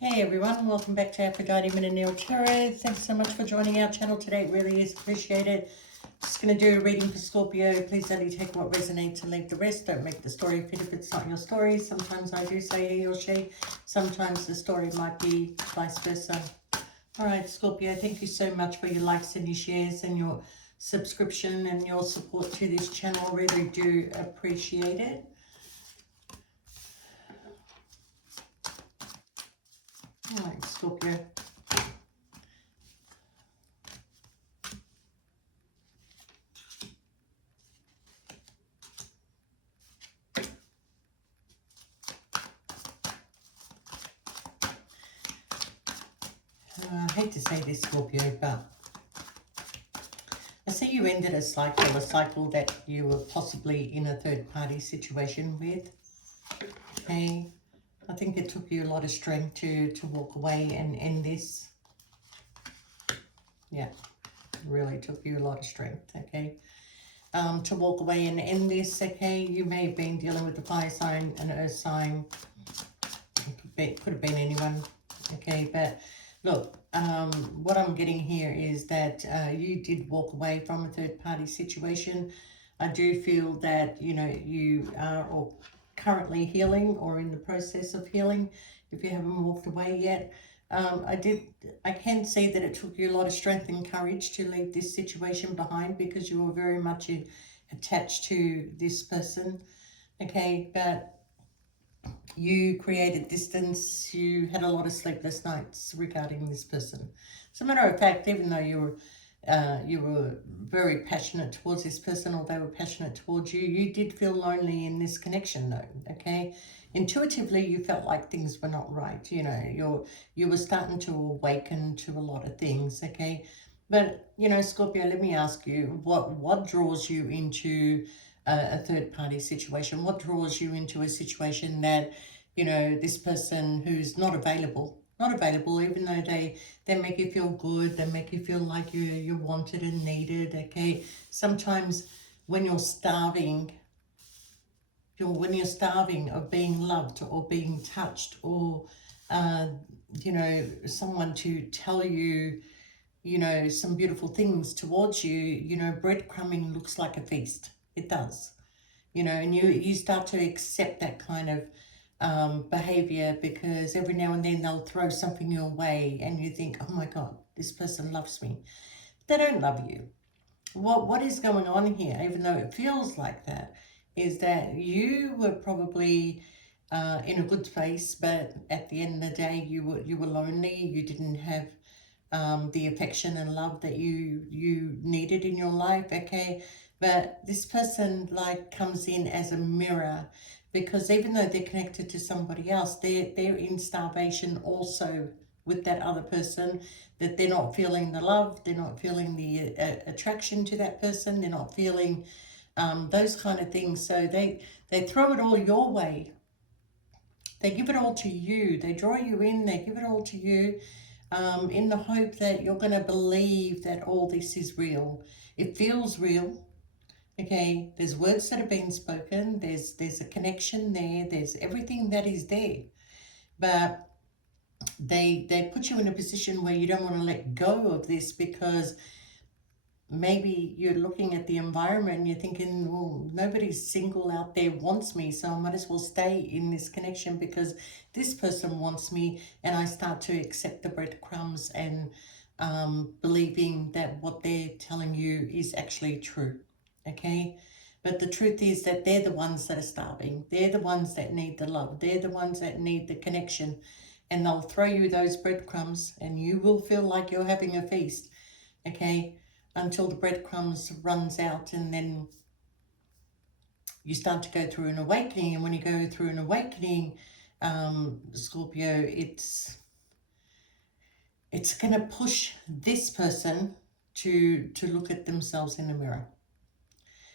Hey everyone, welcome back to Aphrodite Minute Tarot. Thanks so much for joining our channel today. It really is appreciated. Just going to do a reading for Scorpio. Please only take what resonates and leave the rest. Don't make the story fit if it's not your story. Sometimes I do say he or she. Sometimes the story might be vice versa. Alright Scorpio, thank you so much for your likes and your shares and your subscription and your support to this channel. Really do appreciate it. Alright Scorpio. I hate to say this, Scorpio, but I see you ended a cycle that you were possibly in a third-party situation with. Okay, I think it took you a lot of strength to walk away and end this. Yeah, really took you a lot of strength, okay, to walk away and end this, okay. You may have been dealing with a fire sign, an earth sign. It could have been anyone, okay, but look, what I'm getting here is that you did walk away from a third-party situation. I do feel that, you know, you are or currently healing or in the process of healing if you haven't walked away yet. I can see that it took you a lot of strength and courage to leave this situation behind because you were very much attached to this person, okay, but you created distance. You had a lot of sleepless nights regarding this person. As a matter of fact, even though you were very passionate towards this person, or they were passionate towards you, you did feel lonely in this connection though, okay. Intuitively you felt like things were not right. You know, you were starting to awaken to a lot of things, okay. But you know, Scorpio, let me ask you, what draws you into a third-party situation? What draws you into a situation that, you know, this person who's not available, even though they make you feel good, they make you feel like you're wanted and needed, okay. Sometimes when you're starving, of being loved or being touched, or you know, someone to tell you, you know, some beautiful things towards you, you know, breadcrumbing looks like a feast. It does, you know, and you start to accept that kind of behavior, because every now and then they'll throw something your way and you think, oh my God, this person loves me. They don't love you. What is going on here, even though it feels like that, is that you were probably in a good space, but at the end of the day, you were lonely. You didn't have the affection and love that you needed in your life, okay. But this person like comes in as a mirror, because even though they're connected to somebody else, they're in starvation also with that other person, that they're not feeling the love, they're not feeling the attraction to that person, they're not feeling those kind of things. So they throw it all your way. They give it all to you. They draw you in, they give it all to you, in the hope that you're going to believe that all this is real. It feels real, okay. There's words that have been spoken. There's a connection there. There's everything that is there. But they put you in a position where you don't want to let go of this, because maybe you're looking at the environment and you're thinking, well, nobody's single out there wants me, so I might as well stay in this connection because this person wants me. And I start to accept the breadcrumbs and believing that what they're telling you is actually true, okay. But the truth is that they're the ones that are starving. They're the ones that need the love. They're the ones that need the connection. And they'll throw you those breadcrumbs and you will feel like you're having a feast, okay, until the breadcrumbs runs out, and then you start to go through an awakening. And when you go through an awakening, Scorpio, it's going to push this person to look at themselves in the mirror.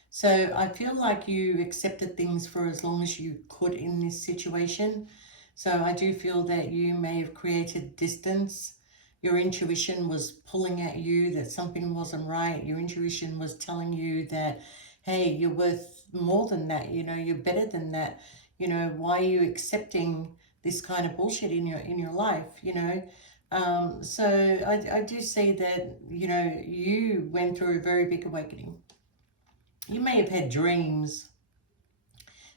So I feel like you accepted things for as long as you could in this situation. So I do feel that you may have created distance. Your intuition was pulling at you that something wasn't right. Your intuition was telling you that, hey, you're worth more than that. You know, you're better than that. You know, why are you accepting this kind of bullshit in your life, you know. So I do see that, you know, you went through a very big awakening. You may have had dreams.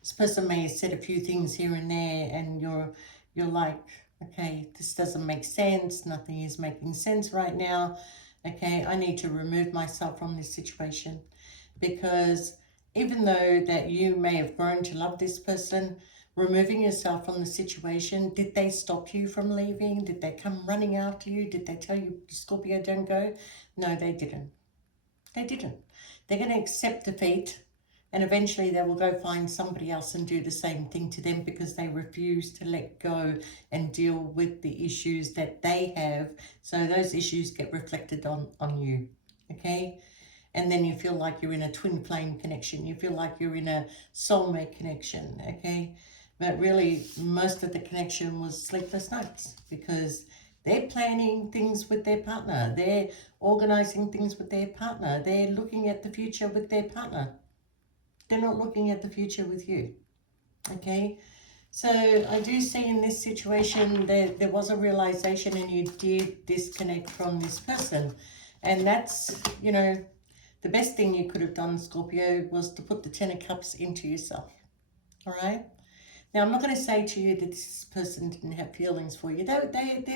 This person may have said a few things here and there, and you're like, okay, this doesn't make sense. Nothing is making sense right now. Okay, I need to remove myself from this situation, because even though that you may have grown to love this person, removing yourself from the situation, did they stop you from leaving? Did they come running after you? Did they tell you, Scorpio, don't go? No, they didn't. They didn't. They're going to accept defeat, and eventually they will go find somebody else and do the same thing to them, because they refuse to let go and deal with the issues that they have. So those issues get reflected on you, okay? And then you feel like you're in a twin flame connection. You feel like you're in a soulmate connection, okay? But really, most of the connection was sleepless nights, because they're planning things with their partner. They're organizing things with their partner. They're looking at the future with their partner. They're not looking at the future with you, okay? So I do see in this situation that there was a realization, and you did disconnect from this person. And that's, you know, the best thing you could have done, Scorpio, was to put the Ten of Cups into yourself, all right? Now, I'm not going to say to you that this person didn't have feelings for you. There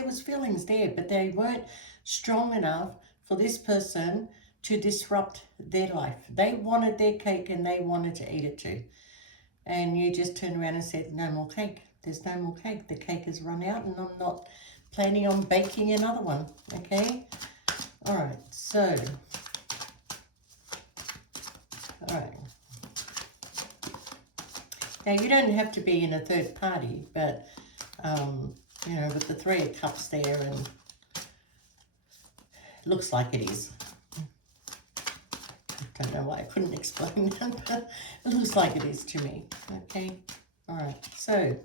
was feelings there, but they weren't strong enough for this person to disrupt their life. They wanted their cake, and they wanted to eat it too. And you just turned around and said, no more cake. There's no more cake. The cake has run out, and I'm not planning on baking another one, okay? All right, so... all right. Now, you don't have to be in a third party, but, you know, with the Three of Cups there, and looks like it is. I don't know why I couldn't explain that, but it looks like it is to me. Okay, all right. So,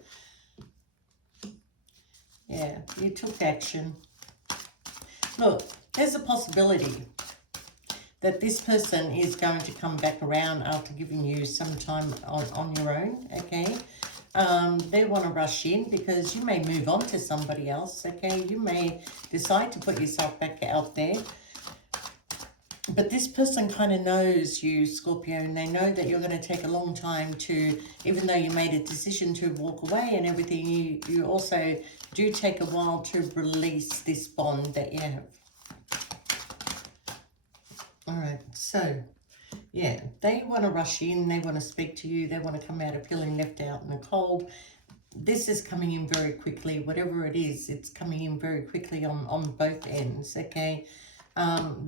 yeah, you took action. Look, there's a possibility that this person is going to come back around after giving you some time on your own, okay? They want to rush in, because you may move on to somebody else, okay? You may decide to put yourself back out there. But this person kind of knows you, Scorpio, and they know that you're going to take a long time to, even though you made a decision to walk away and everything, you also do take a while to release this bond that you have. All right, so, yeah, they want to rush in, they want to speak to you, they want to come out of feeling left out in the cold. This is coming in very quickly. Whatever it is, it's coming in very quickly on both ends, okay?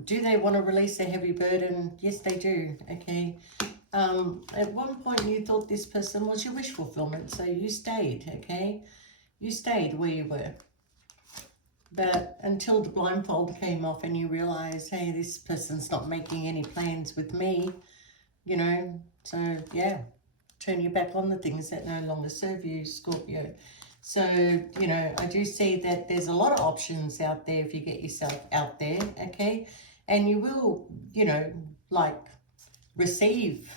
Do they want to release a heavy burden? Yes, they do, okay? At one point, you thought this person was your wish fulfillment, so you stayed, okay? You stayed where you were. But until the blindfold came off and you realize, hey, this person's not making any plans with me, you know, so yeah, turn your back on the things that no longer serve you, Scorpio. So, you know, I do see that there's a lot of options out there if you get yourself out there, okay? And you will, you know, like, receive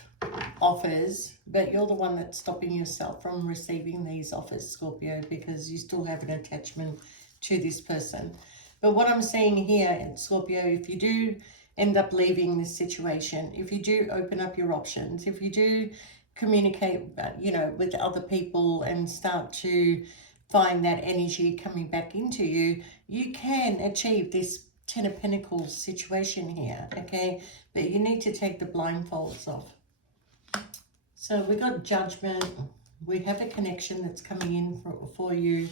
offers, but you're the one that's stopping yourself from receiving these offers, Scorpio, because you still have an attachment to this person. But what I'm saying here, Scorpio, if you do end up leaving this situation, if you do open up your options, if you do communicate, you know, with other people and start to find that energy coming back into you, you can achieve this Ten of Pentacles situation here, okay? But you need to take the blindfolds off. So we got Judgment. We have a connection that's coming in for you,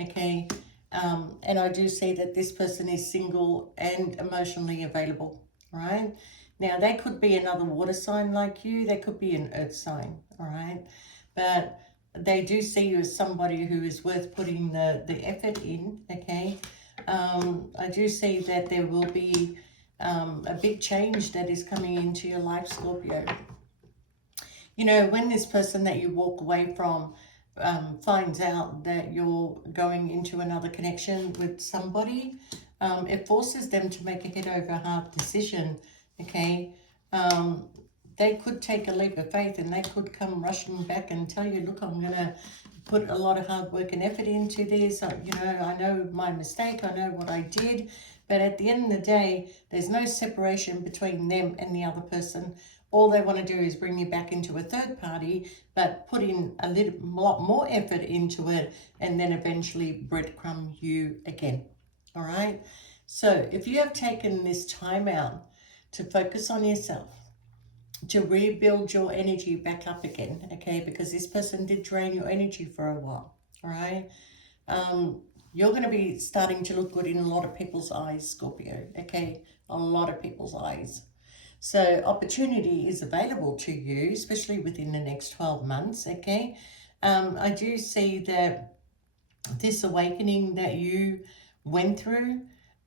okay? And I do see that this person is single and emotionally available, right? Now, they could be another water sign like you. They could be an earth sign, all right? But they do see you as somebody who is worth putting the effort in, okay? I do see that there will be a big change that is coming into your life, Scorpio. You know, when this person that you walk away from finds out that you're going into another connection with somebody, it forces them to make a head over heart decision, okay? They could take a leap of faith, and they could come rushing back and tell you, look, I'm going to put a lot of hard work and effort into this. You know, I know my mistake, I know what I did, but at the end of the day, there's no separation between them and the other person. All they want to do is bring you back into a third party, but put in a lot more effort into it, and then eventually breadcrumb you again. All right. So if you have taken this time out to focus on yourself, to rebuild your energy back up again, okay, because this person did drain your energy for a while, all right, you're going to be starting to look good in a lot of people's eyes, Scorpio, okay, a lot of people's eyes. So opportunity is available to you, especially within the next 12 months, okay. I do see that this awakening that you went through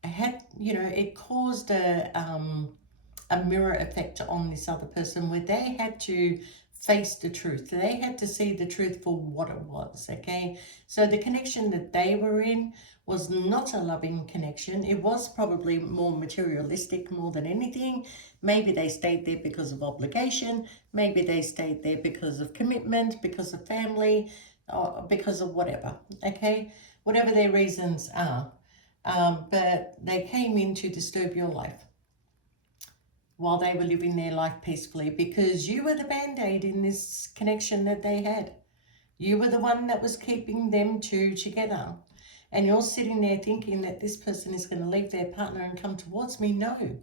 had, you know, it caused a mirror effect on this other person where they had to face the truth. They had to see the truth for what it was, okay? So the connection that they were in was not a loving connection. It was probably more materialistic more than anything. Maybe they stayed there because of obligation. Maybe they stayed there because of commitment, because of family, or because of whatever, okay? Whatever their reasons are. But they came in to disturb your life while they were living their life peacefully, because you were the band-aid in this connection that they had. You were the one that was keeping them two together. And you're sitting there thinking that this person is going to leave their partner and come towards me. No,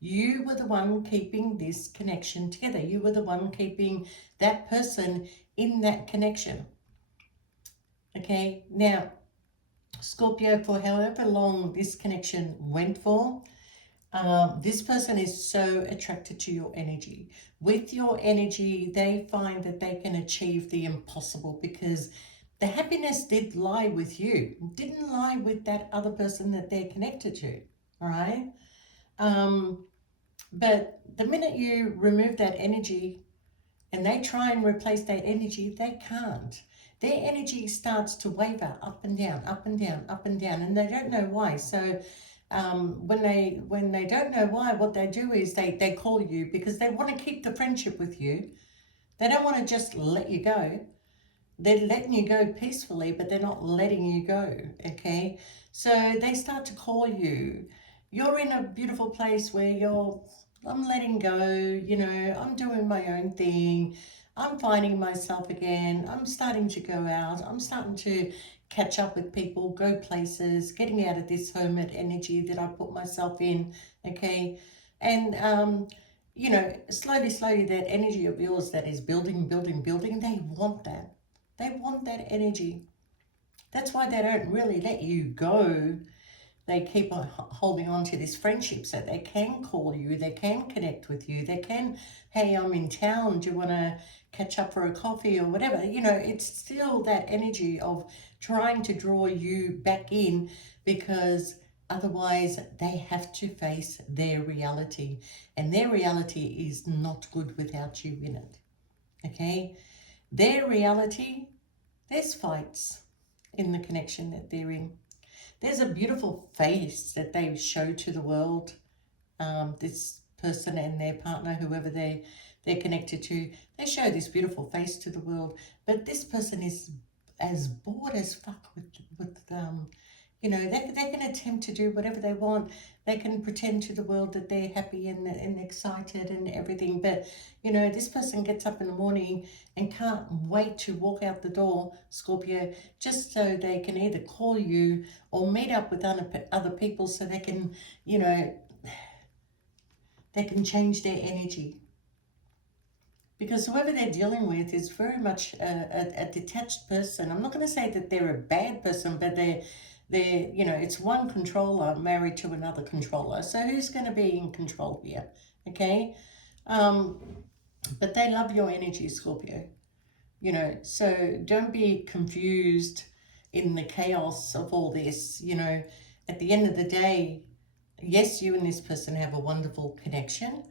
you were the one keeping this connection together. You were the one keeping that person in that connection. Okay, now, Scorpio, for however long this connection went for, this person is so attracted to your energy. With your energy, they find that they can achieve the impossible, because the happiness did lie with you. It didn't lie with that other person that they're connected to, all right? But the minute you remove that energy and they try and replace that energy, they can't. Their energy starts to waver up and down, up and down, up and down, and they don't know why. So when they don't know why, what they do is they call you because they want to keep the friendship with you. They don't want to just let you go. They're letting you go peacefully, but they're not letting you go, okay? So they start to call you. You're in a beautiful place where I'm letting go, you know, I'm doing my own thing. I'm finding myself again. I'm starting to go out. I'm starting to catch up with people, go places, getting out of this hermit energy that I put myself in, okay? And, you know, slowly, that energy of yours that is building, they want that. They want that energy. That's why they don't really let you go. They keep on holding on to this friendship so they can call you, they can connect with you, they can, hey, I'm in town, do you want to catch up for a coffee or whatever? You know, it's still that energy of trying to draw you back in, because otherwise they have to face their reality, and their reality is not good without you in it, okay? Their reality, there's fights in the connection that they're in. There's a beautiful face that they show to the world. This person and their partner, whoever they're connected to, they show this beautiful face to the world. But this person is as bored as fuck with you know, they can attempt to do whatever they want. They can pretend to the world that they're happy and excited and everything. But, you know, this person gets up in the morning and can't wait to walk out the door, Scorpio, just so they can either call you or meet up with other people so they can, you know, they can change their energy. Because whoever they're dealing with is very much a detached person. I'm not going to say that they're a bad person, but they're, you know, it's one controller married to another controller. So who's going to be in control here? Okay? But they love your energy, Scorpio. You know, so don't be confused in the chaos of all this. You know, at the end of the day, yes, you and this person have a wonderful connection,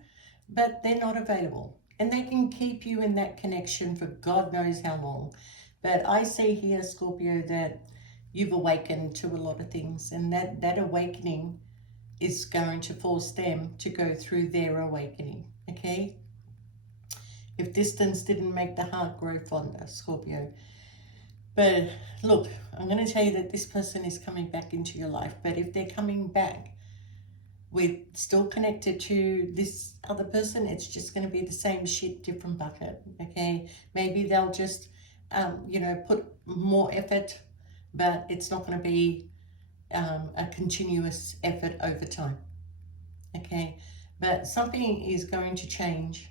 but they're not available. And they can keep you in that connection for God knows how long. But I see here, Scorpio, that you've awakened to a lot of things, and that awakening is going to force them to go through their awakening, okay? If distance didn't make the heart grow fonder, Scorpio. But look, I'm going to tell you that this person is coming back into your life. But if they're coming back with still connected to this other person, it's just going to be the same shit, different bucket. Okay, maybe they'll just you know, put more effort, but it's not going to be a continuous effort over time. Okay, but something is going to change.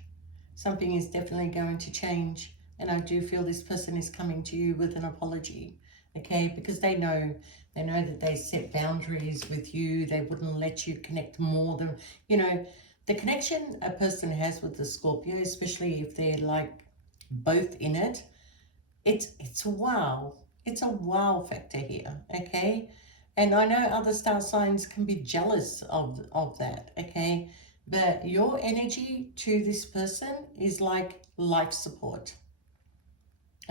Something is definitely going to change, and I do feel this person is coming to you with an apology. Okay, because they know that they set boundaries with you. They wouldn't let you connect more than, you know, the connection a person has with the Scorpio, especially if they're like both in it. It's wow. It's a wow factor here. Okay, and I know other star signs can be jealous of that. Okay, but your energy to this person is like life support.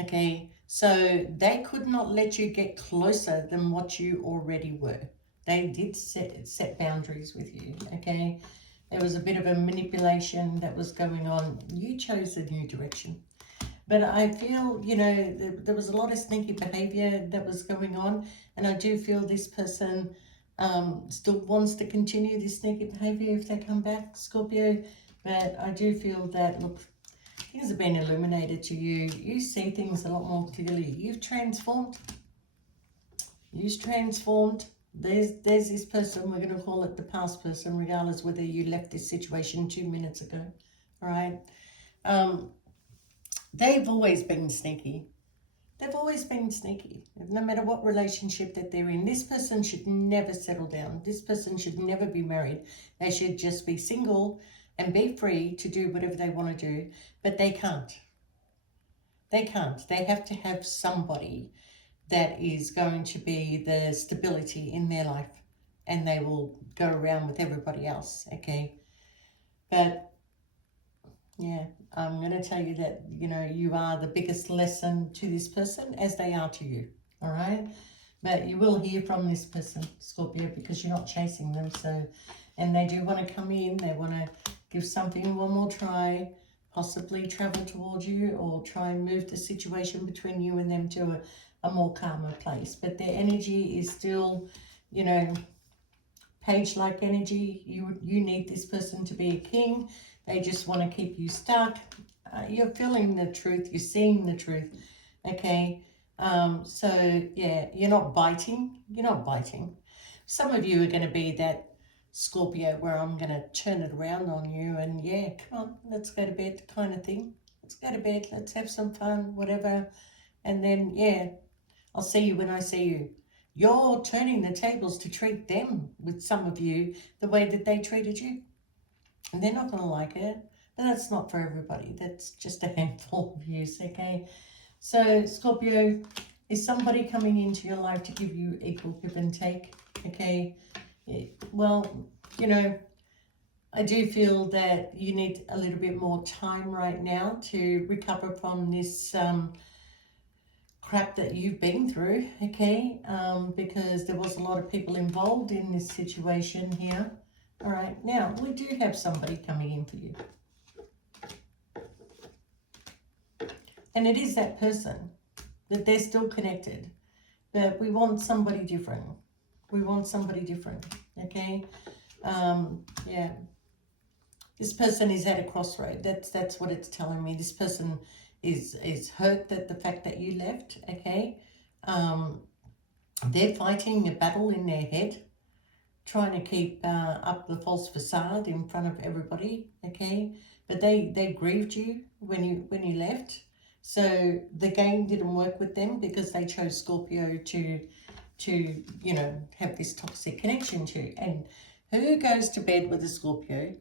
Okay, so they could not let you get closer than what you already were. They did set boundaries with you. Okay, there was a bit of a manipulation that was going on. You chose a new direction. But I feel, you know, there was a lot of sneaky behavior that was going on. And I do feel this person still wants to continue this sneaky behavior if they come back, Scorpio. But I do feel that, look, things have been illuminated to you. You see things a lot more clearly. You've transformed. You've transformed. There's this person, we're going to call it the past person, regardless whether you left this situation 2 minutes ago. All right. They've always been sneaky. They've always been sneaky. No matter what relationship that they're in, this person should never settle down. This person should never be married. They should just be single and be free to do whatever they want to do. But they can't. They can't. They have to have somebody that is going to be the stability in their life. And they will go around with everybody else, okay? But yeah, I'm going to tell you that, you know, you are the biggest lesson to this person as they are to you, all right? But you will hear from this person, Scorpio, because you're not chasing them. So, and they do want to come in. They want to give something one more try, possibly travel towards you or try and move the situation between you and them to a more calmer place. But their energy is still, you know, page-like energy. You need this person to be a king. They just want to keep you stuck. You're feeling the truth. You're seeing the truth. Okay. So yeah, you're not biting. You're not biting. Some of you are going to be that Scorpio where I'm going to turn it around on you and yeah, come on, let's go to bed kind of thing. Let's go to bed. Let's have some fun, whatever. And then yeah, I'll see you when I see you. You're turning the tables to treat them, with some of you, the way that they treated you. And they're not going to like it. But that's not for everybody. That's just a handful of views, okay? So, Scorpio, is somebody coming into your life to give you equal give and take, okay? Well, you know, I do feel that you need a little bit more time right now to recover from this crap that you've been through, okay? Because there was a lot of people involved in this situation here. All right, now we do have somebody coming in for you. And it is that person, that they're still connected. But we want somebody different. We want somebody different, okay? Yeah. This person is at a crossroad. That's what it's telling me. This person is hurt that the fact that you left, okay? They're fighting a battle in their head, trying to keep up the false facade in front of everybody, okay? But they grieved you when you left. So the game didn't work with them because they chose Scorpio to you know, have this toxic connection to. And who goes to bed with a Scorpio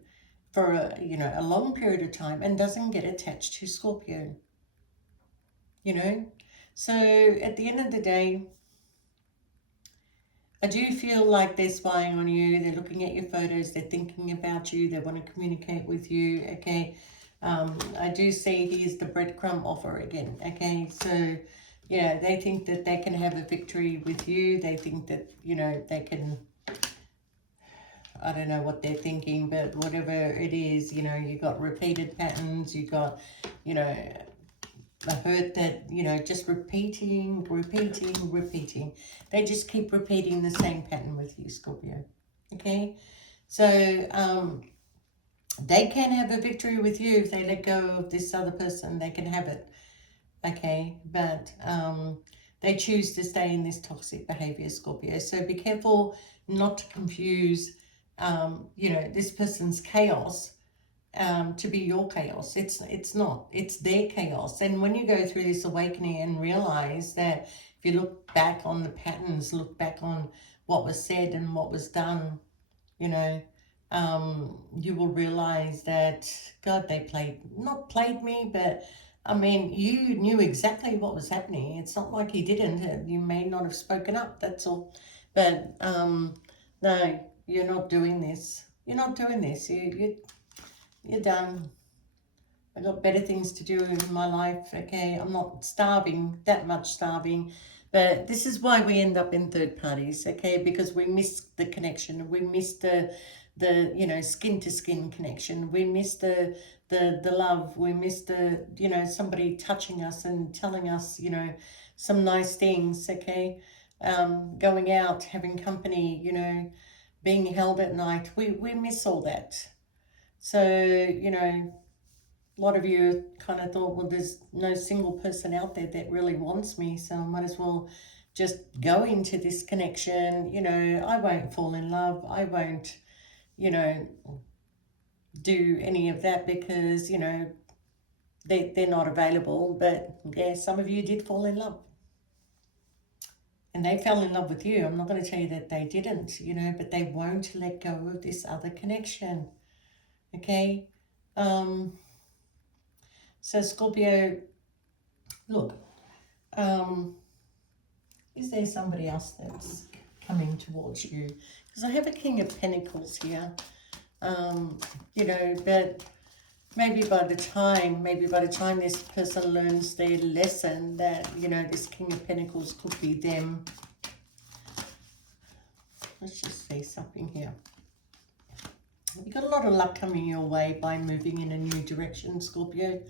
for a long period of time and doesn't get attached to Scorpio? You know? So at the end of the day, I do feel like they're spying on you. They're looking at your photos. They're thinking about you. They want to communicate with you, okay? I do see here's the breadcrumb offer again, okay? So, yeah, they think that they can have a victory with you. They think that, you know, they can, I don't know what they're thinking, but whatever it is, you know, you got repeated patterns. You got, you know, a hurt that, you know, just repeating. They just keep repeating the same pattern with you, Scorpio. Okay? So, they can have a victory with you if they let go of this other person. They can have it. Okay? But, they choose to stay in this toxic behavior, Scorpio. So be careful not to confuse, you know, this person's chaos to be your chaos. It's not. It's their chaos. And when you go through this awakening and realize that if you look back on the patterns, look back on what was said and what was done, you know, you will realize that, God, they not played me, but I mean, you knew exactly what was happening. It's not like he didn't. You may not have spoken up, that's all. But no, you're not doing this. You're not doing this. You're done. I got better things to do in my life, okay? I'm not starving, that much starving. But this is why we end up in third parties, okay? Because we miss the connection. We miss the you know, skin to skin connection. We miss the love. We miss the, you know, somebody touching us and telling us, you know, some nice things, okay? Going out, having company, you know, being held at night. We miss all that. So, you know, a lot of you kind of thought, well, there's no single person out there that really wants me, so I might as well just go into this connection. You know, I won't fall in love. I won't, you know, do any of that because, you know, they're not available. But yeah, some of you did fall in love. And they fell in love with you. I'm not going to tell you that they didn't, you know, but they won't let go of this other connection. Okay? So Scorpio, look, is there somebody else that's coming towards you? Because I have a King of Pentacles here, you know, but maybe by the time this person learns their lesson that, you know, this King of Pentacles could be them. Let's just say something here. You've got a lot of luck coming your way by moving in a new direction, Scorpio.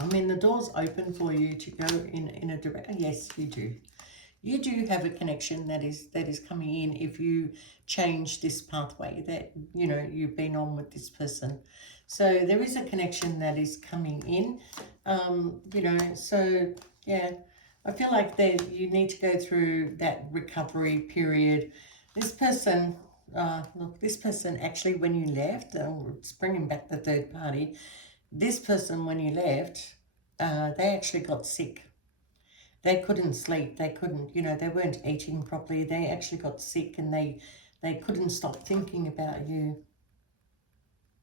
I mean, the door's open for you to go in a direction. Yes, you do. You do have a connection that is coming in if you change this pathway that, you know, you've been on with this person. So there is a connection that is coming in, you know, so yeah, I feel like that you need to go through that recovery period. This person, look, this person actually, when you left, it's bringing back the third party. This person, when you left, they actually got sick. They couldn't sleep. They couldn't, you know, they weren't eating properly. They actually got sick and they couldn't stop thinking about you.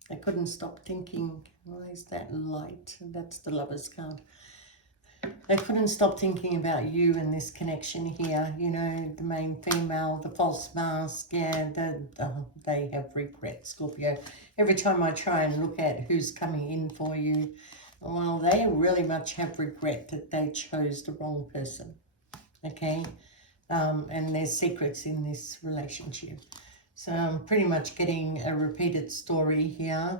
They couldn't stop thinking. Why is that light? That's the Lover's card. They couldn't stop thinking about you and this connection here. You know, the main female, the false mask. Yeah, they have regret, Scorpio. Every time I try and look at who's coming in for you, well, they really much have regret that they chose the wrong person, okay? And there's secrets in this relationship. So I'm pretty much getting a repeated story here.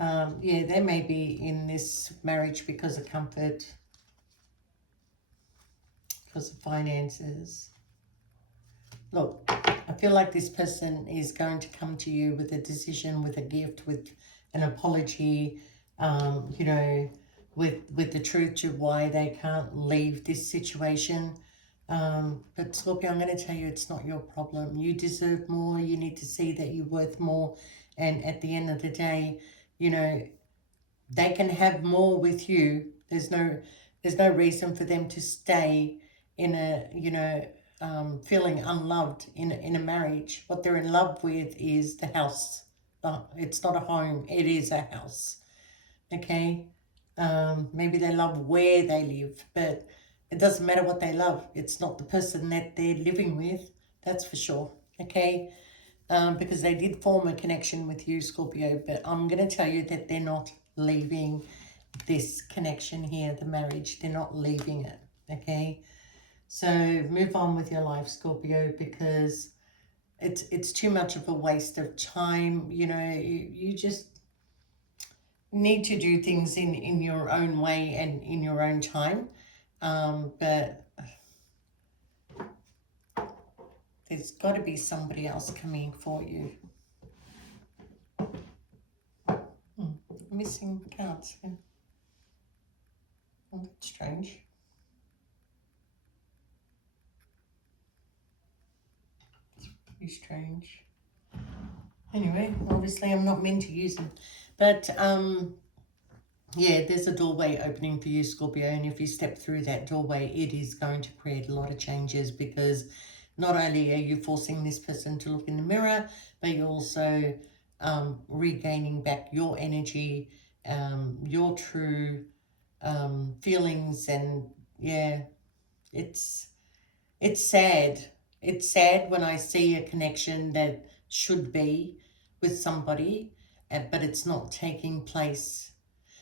Yeah, they may be in this marriage because of comfort, because of finances. Look, I feel like this person is going to come to you with a decision, with a gift, with an apology, you know, with the truth to why they can't leave this situation. But Scorpio, I'm going to tell you it's not your problem. You deserve more. You need to see that you're worth more. And at the end of the day, you know, they can have more with you. There's no reason for them to stay in a, you know, feeling unloved in a marriage. What they're in love with is the house. It's not a home. It is a house. Okay? Maybe they love where they live, but it doesn't matter what they love. It's not the person that they're living with. That's for sure. Okay? Because they did form a connection with you, Scorpio, but I'm going to tell you that they're not leaving this connection here, the marriage. They're not leaving it, okay? So move on with your life, Scorpio, because it's too much of a waste of time. You know, you just, need to do things in your own way and in your own time. But there's got to be somebody else coming for you. Missing cards. Yeah. Oh, that's strange. It's pretty strange. Anyway, obviously I'm not meant to use them. But yeah, there's a doorway opening for you, Scorpio, and if you step through that doorway, it is going to create a lot of changes, because not only are you forcing this person to look in the mirror, but you're also regaining back your energy, your true feelings. And yeah, it's sad. It's sad when I see a connection that should be with somebody, but it's not taking place.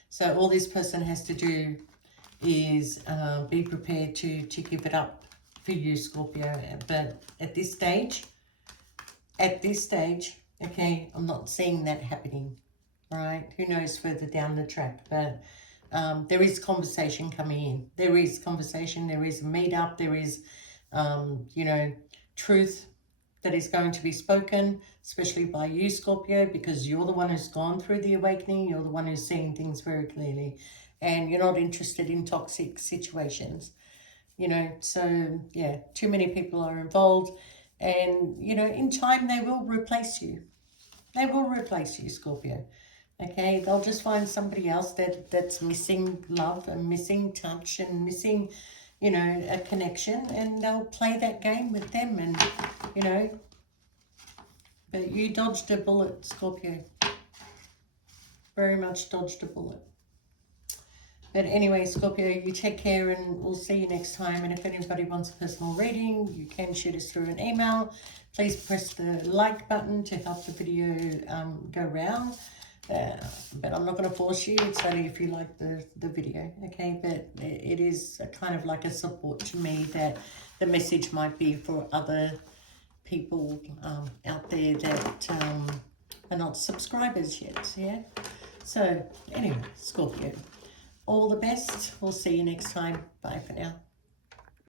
So all this person has to do is be prepared to give it up for you, Scorpio. But at this stage, okay, I'm not seeing that happening, right? Who knows further down the track, but there is conversation coming in. There is conversation, there is a meetup, there is, you know, truth that is going to be spoken, especially by you, Scorpio, because you're the one who's gone through the awakening. You're the one who's seeing things very clearly, and you're not interested in toxic situations, you know. So yeah, too many people are involved, and you know, in time they will replace you. They will replace you, Scorpio. Okay, they'll just find somebody else that's missing love and missing touch and missing, you know, a connection, and they'll play that game with them. And you know, but you dodged a bullet, Scorpio. Very much dodged a bullet. But anyway, Scorpio, you take care, and we'll see you next time. And if anybody wants a personal reading, you can shoot us through an email. Please press the like button to help the video go round. But I'm not going to force you. It's only if you like the video, okay? But it is a kind of like a support to me that the message might be for other people out there that are not subscribers yet, yeah? So, anyway, Scorpio, all the best. We'll see you next time. Bye for now.